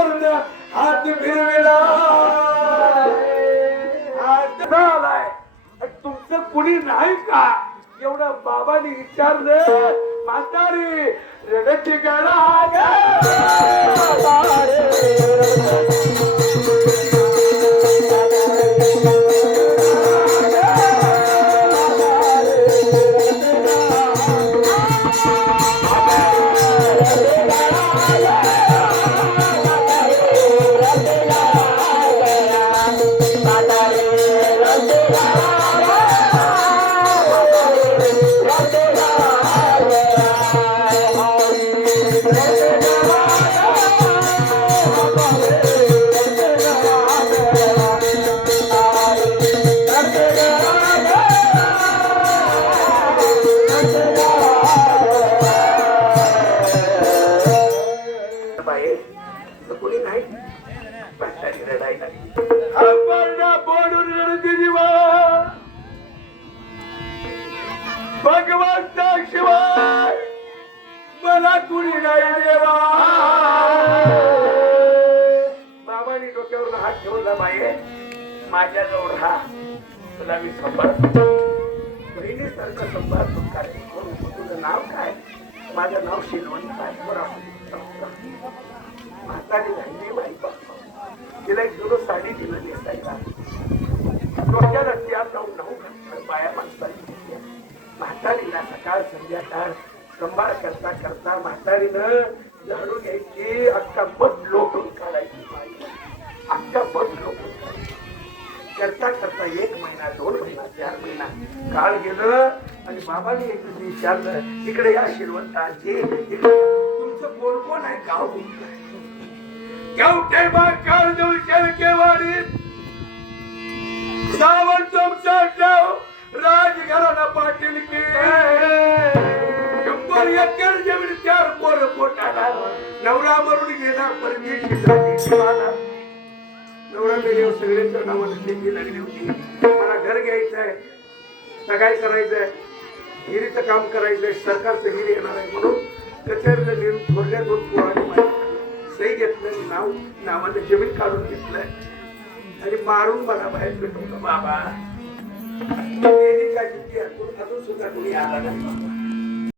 वरून हात फिरविला हात झालाय तुमचं कुणी नाही का एवढं बाबांनी विचारलं म्हातारी रडती करा भगवंता शिवाय मला कुणी नाही देवा बाबांनी डोक्यावर हात ठेवला बाये माझ्या जवळ राहा तुला मी सांभाळतो बहिणीसारखं सांभाळतो काय तुझं नाव काय माझं नाव शिलवंत आहे म्हातारी झाली बाई तिला एक जुनं साडी दिलं नेसायला डोक्याला त्या जाऊन नाऊ बाया माणसाची म्हातारीला सकाळ संध्याकाळ संभाळ करता करता म्हातारीनं झाडू घ्यायची अख्खा बस लोटून काढायची अख्खा बस लोटून करता करता 1 महिना 2 महिना 4 महिना काळ गेलं आणि बाबांनी एक दिवशी विचारलं इकडे या शिरवंताची तुमचं कोण कोण आहे गाव गावठे काळ देऊ शेळकेवाडीत सावंत तुमचा गाव राजघराणा पाटील की 100 एकर जमीन 4 पोर पोटाला नवरा मरून गेला परदेशी झाली नवरा गेल्यावर सगळ्यांच्या नावानं शेती लागली होती मला घर घ्यायचं आहे सगाई करायचंय हिरीचं काम करायचंय सरकारचं हिरी येणार आहे म्हणून कचेरीला नेऊन थोरल्या 2 पोरांनी सही घेतलं नावानं जमीन काढून घेतलंय आणि मारून मला बाहेर भेटवलं बाबा अजून सुद्धा कोणी आला नाही